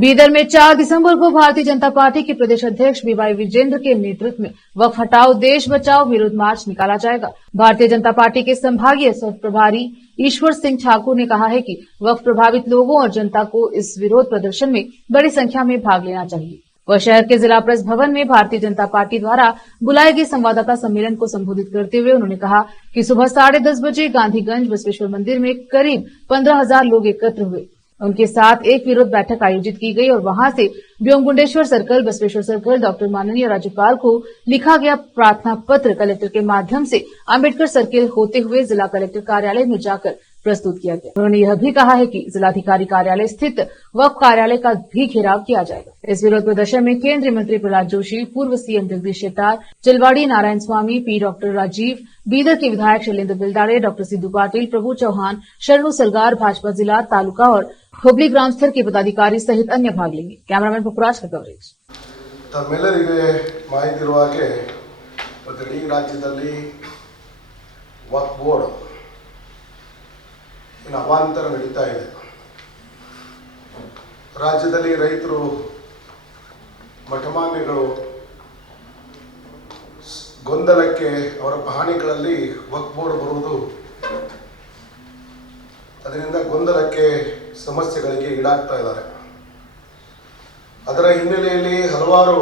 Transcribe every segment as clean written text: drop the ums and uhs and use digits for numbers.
बीदर में 4 दिसंबर को भारतीय जनता पार्टी के प्रदेश अध्यक्ष बीवाई विजेंद्र के नेतृत्व में वक्फ हटाओ देश बचाओ विरोध मार्च निकाला जाएगा। भारतीय जनता पार्टी के संभागीय सह प्रभारी ईश्वर सिंह ठाकुर ने कहा है कि वक्फ प्रभावित लोगों और जनता को इस विरोध प्रदर्शन में बड़ी संख्या में भाग लेना चाहिए। वह शहर के जिला प्रेस भवन में भारतीय जनता पार्टी द्वारा बुलाए गए संवाददाता सम्मेलन को संबोधित करते हुए उन्होंने कहा कि सुबह 10:30 बजे गांधीगंज बसवेश्वर मंदिर में करीब 15,000 लोग एकत्र हुए। उनके साथ एक विरोध बैठक आयोजित की गई और वहां से व्योमगुंडेश्वर सर्कल, बसवेश्वर सर्कल, डॉक्टर माननीय राज्यपाल को लिखा गया प्रार्थना पत्र कलेक्टर के माध्यम से अम्बेडकर सर्किल होते हुए जिला कलेक्टर कार्यालय में जाकर प्रस्तुत किया गया। उन्होंने यह भी कहा है कि जिलाधिकारी कार्यालय स्थित वक्फ कार्यालय का भी घेराव किया जाएगा। इस विरोध प्रदर्शन में केंद्रीय मंत्री प्रहलाद जोशी, पूर्व सीएम जगदीश शेट्टार, चिलवाड़ी नारायण स्वामी, पी डॉक्टर राजीव, बीदर के विधायक शैलेंद्र बिलदाड़े, डॉक्टर सिद्धू पाटिल, प्रभु चौहान, शरणु सलगार, भाजपा जिला, तालुका और हुबली ग्राम स्तर के पदाधिकारी सहित अन्य भाग लेंगे। कैमरामैन पुखराज का कवरेज। ತಮ್ಮೆಲ್ಲರಿಗೆ ಮಾಹಿತಿ ಇರುವ ಹಾಗೆ ಇಡೀ ರಾಜ್ಯದಲ್ಲಿ ವಕ್ಫ್ ಬೋರ್ಡ್ ಅವಾಂತರ ನಡೀತಾ ಇದೆ. ರಾಜ್ಯದಲ್ಲಿ ರೈತರು, ಮಠಮಾನ್ಯಗಳು ಗೊಂದಲಕ್ಕೆ, ಅವರ ಪಹಣಿಗಳಲ್ಲಿ ವಕ್ಫ್ ಬೋರ್ಡ್ ಬರುವುದು, ಅದರಿಂದ ಗೊಂದಲಕ್ಕೆ, ಸಮಸ್ಯೆಗಳಿಗೆ ಈಡಾಗ್ತಾ ಇದ್ದಾರೆ. ಅದರ ಹಿನ್ನೆಲೆಯಲ್ಲಿ ಹಲವಾರು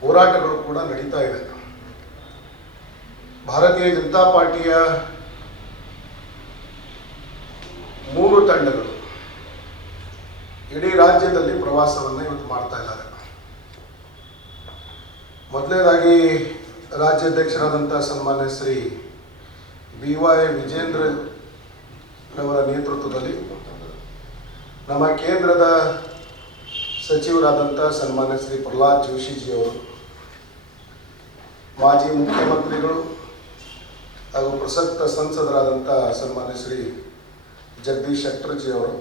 ಹೋರಾಟಗಳು ಕೂಡ ನಡೀತಾ ಇದೆ. ಭಾರತೀಯ ಜನತಾ ಪಾರ್ಟಿಯ 3 ತಂಡಗಳು ಇಡೀ ರಾಜ್ಯದಲ್ಲಿ ಪ್ರವಾಸವನ್ನು ಇವತ್ತು ಮಾಡ್ತಾ ಇದ್ದಾರೆ. ಮೊದಲನೇದಾಗಿ ರಾಜ್ಯಾಧ್ಯಕ್ಷರಾದಂಥ ಸನ್ಮಾನ್ಯ ಶ್ರೀ BY ವಿಜೇಂದ್ರ ಅವರ ನೇತೃತ್ವದಲ್ಲಿ ನಮ್ಮ ಕೇಂದ್ರದ ಸಚಿವರಾದಂಥ ಸನ್ಮಾನ್ಯ ಶ್ರೀ ಪ್ರಹ್ಲಾದ್ ಜೋಶಿಜಿಯವರು, ಮಾಜಿ ಮುಖ್ಯಮಂತ್ರಿಗಳು ಹಾಗೂ ಪ್ರಸಕ್ತ ಸಂಸದರಾದಂಥ ಸನ್ಮಾನ್ಯ ಶ್ರೀ ಜಗದೀಶ್ ಶೆಟ್ಟರ್ಜಿ ಅವರು,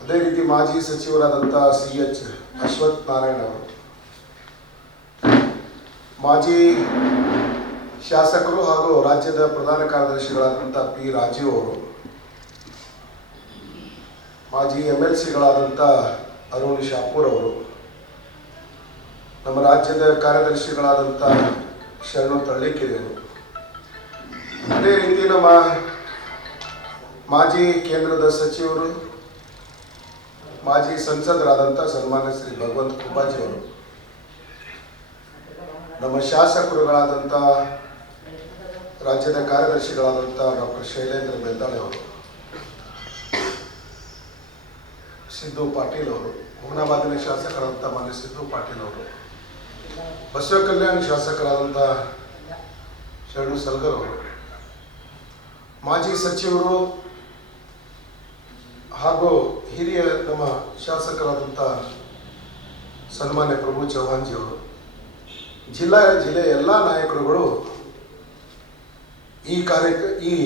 ಅದೇ ರೀತಿ ಮಾಜಿ ಸಚಿವರಾದಂಥ CH ಅಶ್ವಥ್ ನಾರಾಯಣ ಅವರು, ಮಾಜಿ ಶಾಸಕರು ಹಾಗೂ ರಾಜ್ಯದ ಪ್ರಧಾನ ಕಾರ್ಯದರ್ಶಿಗಳಾದಂಥ P ರಾಜೀವ್ ಅವರು, ಮಾಜಿ MLCಗಳಾದಂಥ ಅರುಣ್ ಶಾಪೂರ್ ಅವರು, ನಮ್ಮ ರಾಜ್ಯದ ಕಾರ್ಯದರ್ಶಿಗಳಾದಂಥ ಶರಣು ತಳ್ಳಿಕೆರೆ ಅವರು, ಅದೇ ರೀತಿ ನಮ್ಮ ಮಾಜಿ ಕೇಂದ್ರದ ಸಚಿವರು, ಮಾಜಿ ಸಂಸದರಾದಂಥ ಸನ್ಮಾನ್ಯ ಶ್ರೀ ಭಗವಂತ ಖೂಬಾಜಿ ಅವರು, ನಮ್ಮ ಶಾಸಕರುಗಳಾದಂಥ ರಾಜ್ಯದ ಕಾರ್ಯದರ್ಶಿಗಳಾದಂಥ ಡಾಕ್ಟರ್ ಶೈಲೇಂದ್ರ ಬಿಲ್ದಾಳೆ ಅವರು, ಸಿದ್ದು ಪಾಟೀಲ್ ಅವರು, ಹುಮನಾಬಾದಿನ ಶಾಸಕರಾದಂಥ ಮಾನ್ಯ ಸಿದ್ದು ಪಾಟೀಲ್ ಅವರು, ಬಸವ ಕಲ್ಯಾಣ ಶಾಸಕರಾದಂಥ ಶರಣು ಸಲ್ಗರ್ ಅವರು, ಮಾಜಿ ಸಚಿವರು ಹಾಗೂ ಹಿರಿಯ ನಮ್ಮ ಶಾಸಕರಾದಂಥ ಸನ್ಮಾನ್ಯ ಪ್ರಭು ಚೌಹಾನ್ಜಿ ಅವರು, ಜಿಲ್ಲೆಯ ಎಲ್ಲ ನಾಯಕರುಗಳು ಈ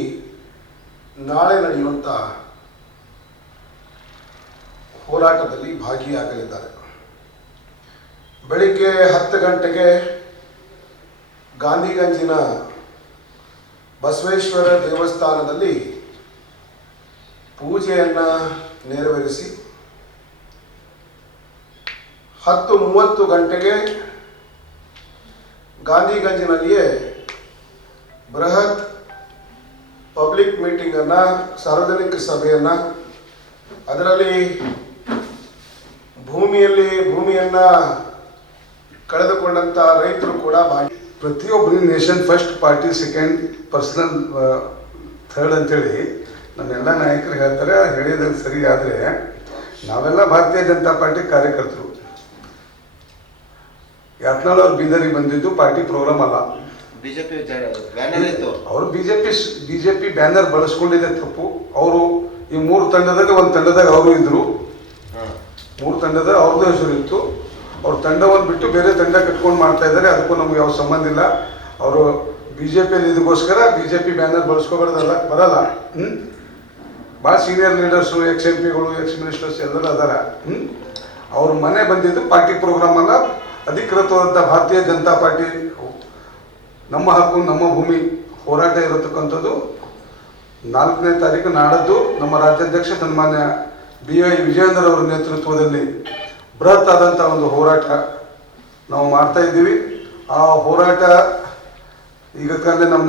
ನಾಳೆ ನಡೆಯುವಂಥ ಹೋರಾಟದಲ್ಲಿ ಭಾಗಿಯಾಗಲಿದ್ದಾರೆ. ಬೆಳಿಗ್ಗೆ 10 ಗಂಟೆಗೆ ಗಾಂಧಿಗಂಜಿನ ಬಸವೇಶ್ವರ ದೇವಸ್ಥಾನದಲ್ಲಿ ಪೂಜೆಯನ್ನು ನೆರವೇರಿಸಿ 10:30 ಗಂಟೆಗೆ ಗಾಂಧಿಗಂಜಿನಲ್ಲಿಯೇ ಬೃಹತ್ ಪಬ್ಲಿಕ್ ಮೀಟಿಂಗನ್ನು, ಸಾರ್ವಜನಿಕ ಸಭೆಯನ್ನು, ಅದರಲ್ಲಿ ಭೂಮಿಯನ್ನು ಕಳೆದುಕೊಂಡಂಥ ರೈತರು ಕೂಡ ಭಾಗಿ, ಪ್ರತಿಯೊಬ್ಬರು nation first, party second, personal third ಅಂತೇಳಿ ನಮ್ಮೆಲ್ಲ ನಾಯಕರು ಹೇಳ್ತಾರೆ. ಹೇಳಿದ ಸರಿ, ಆದರೆ ನಾವೆಲ್ಲ ಭಾರತೀಯ ಜನತಾ ಪಾರ್ಟಿ ಕಾರ್ಯಕರ್ತರು. ಯತ್ನಾಳ್ ಅವ್ರು ಬೀದರಿಗೆ ಬಂದಿದ್ದು ಪಾರ್ಟಿ ಪ್ರೋಗ್ರಾಮ್ ಅಲ್ಲ, ಅವರು ಬಿಜೆಪಿ ಬ್ಯಾನರ್ ಬಳಸ್ಕೊಂಡಿದೆ ತಪ್ಪು. ಅವರು ಈ 3 ತಂಡದಾಗ ಒಂದು ತಂಡದಾಗ ಅವರು ಇದ್ರು, 3 ತಂಡದ ಅವ್ರದ್ದು ಹೆಸರು ಇತ್ತು. ಅವ್ರ ತಂಡವನ್ನು ಬಿಟ್ಟು ಬೇರೆ ತಂಡ ಕಟ್ಕೊಂಡು ಮಾಡ್ತಾ ಇದ್ದಾರೆ. ಅದಕ್ಕೂ ನಮ್ಗೆ ಯಾವ ಸಂಬಂಧ ಇಲ್ಲ. ಅವರು ಬಿಜೆಪಿಯಲ್ಲಿ ಇದಕ್ಕೋಸ್ಕರ ಬಿಜೆಪಿ ಬ್ಯಾನರ್ ಬರಲ್ಲ. ಭಾಳ ಸೀನಿಯರ್ ಲೀಡರ್ಸು, MP ಗಳು, ಮಿನಿಸ್ಟರ್ಸ್ ಎಲ್ಲರೂ ಅದಾರ. ಅವ್ರ ಮನೆ ಬಂದಿದ್ದು ಪಾರ್ಟಿ ಪ್ರೋಗ್ರಾಮ್ ಅಲ್ಲ, ಅಧಿಕೃತವಾದಂಥ ಭಾರತೀಯ ಜನತಾ ಪಾರ್ಟಿ ನಮ್ಮ ಹಕ್ಕು ನಮ್ಮ ಭೂಮಿ ಹೋರಾಟ ಇರತಕ್ಕಂಥದ್ದು 4ನೇ ತಾರೀಕು ನಾಡದ್ದು ನಮ್ಮ ರಾಜ್ಯಾಧ್ಯಕ್ಷ ಸನ್ಮಾನ್ಯ BY ವಿಜೇಂದ್ರ ಅವರ ನೇತೃತ್ವದಲ್ಲಿ ಬೃಹತ್ ಆದಂಥ ಒಂದು ಹೋರಾಟ ನಾವು ಮಾಡ್ತಾ ಇದ್ದೀವಿ. ಆ ಹೋರಾಟ ಈಗಲೇ ನಮ್ಮ